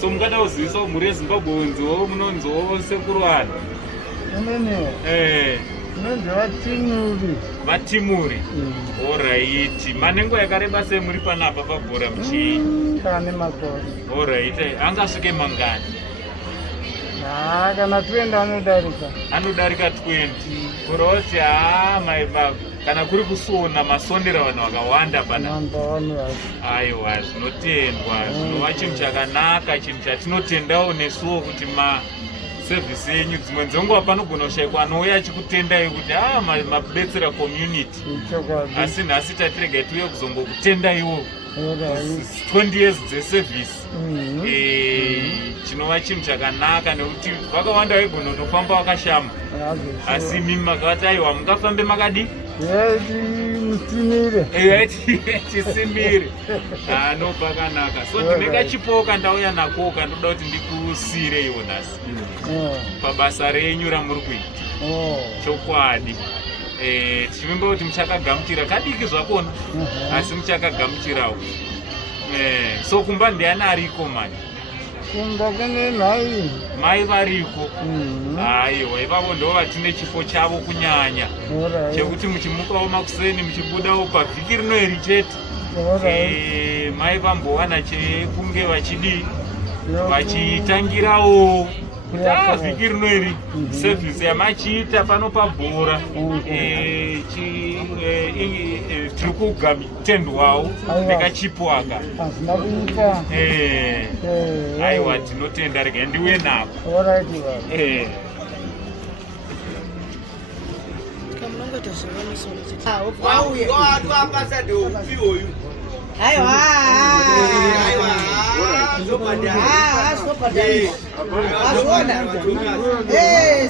So mungada uzivisa mhuri yeZimbabwe unziwo munonziwo sekuru wani? Nonzi vatimuri. Vatimuri? Alright. Manengo yakareba sei muri panapa pabhora muchi? Pane makore. Alright. Angasvike mangani? Kana 20 anodarika. Anodarika 20. Kuroti kana kuri kusona masondera vanhu vakawanda pana. Aiwa, zvinotendwa. Zvinova chinhu chakanaka, chinhu chatinotendawo nesuwo kuti service yenyu dzimwe dzenguva panogona kushayikwa anouya achikutendai kuti mabetsera community. Asi nhasi tatirega tiuye kuzongokutendaiwo 20 years dzeservice. Chinova chinhu chakanaka nekuti vakawanda vaigona kutofamba vakashama. Asi mimi makavati aiwa mungafambe makadi? Tisimbire. Nobva kanaka. So ndine kachipowo kandauya nako kandoda kuti ndikusiyire iwo nhasi pabasa renyu ramuri kuita. Chokwadi. Tichivimba kuti muchakagamuchira kadiki zvakona asi muchakagamuchirawo. So kumba ndiani ariko mani? Kumba kune mai. Mai variko? Aiwa, ivavo ndo vatine chipo chavo kunyanya chekuti muchimukawo makuseni muchibudawo pavhiki rino iri chete. Mai vambowana chekunge vachitangirawo kuti vhiki rino iri service yamachiita pano pabhora tiri kugamitendwawo nekachipo aka. Aiwa, tinotenda, rega ndiuye nako.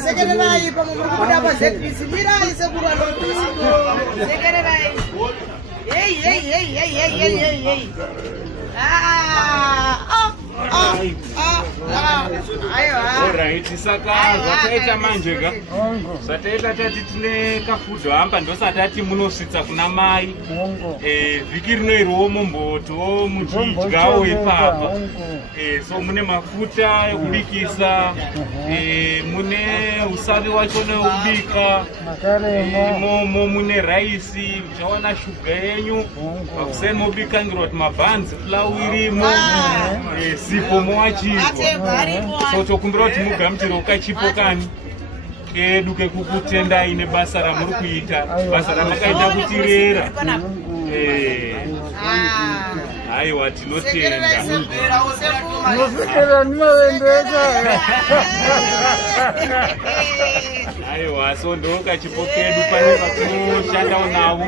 Sekererai pamwe muri kubuda paZBC mirai sekuru anopisa. Sekererai. Hey. Alright, saka zvataita manjega zvataita tati tine kafudho hamba ndosati munosvitsa kuna mai. Vhiki rino iriwo mumbotiwo muchidyawo ipapa. So mune mafuta ekubikisa, mune usavi wacho neekubika, imomo mune raisi, muchawana shuga yenyu, pakuseni mobikangirwa kuti mabhanzi flour irimo, sipo mowachirwa. So tokumbira kuti mugamuchire kachipo kani kedu kekukutendai nebasa ramuri kuita, basa ramakaita kutirera. Aiwa, tinotenda. Aiwa, so ndo kachipo kedu pane vatoshandawo navo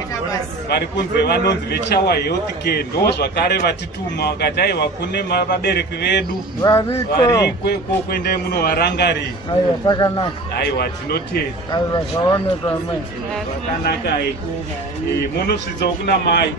vari kunze vanonzi veChawa Health Care. Ndo zvakare vatituma vakati aiwa kune vabereki vedu varikweko kuendai munovarangarira. Aiwa, tinotenda. Zvakanaka. Munosvitsawo kuna mai.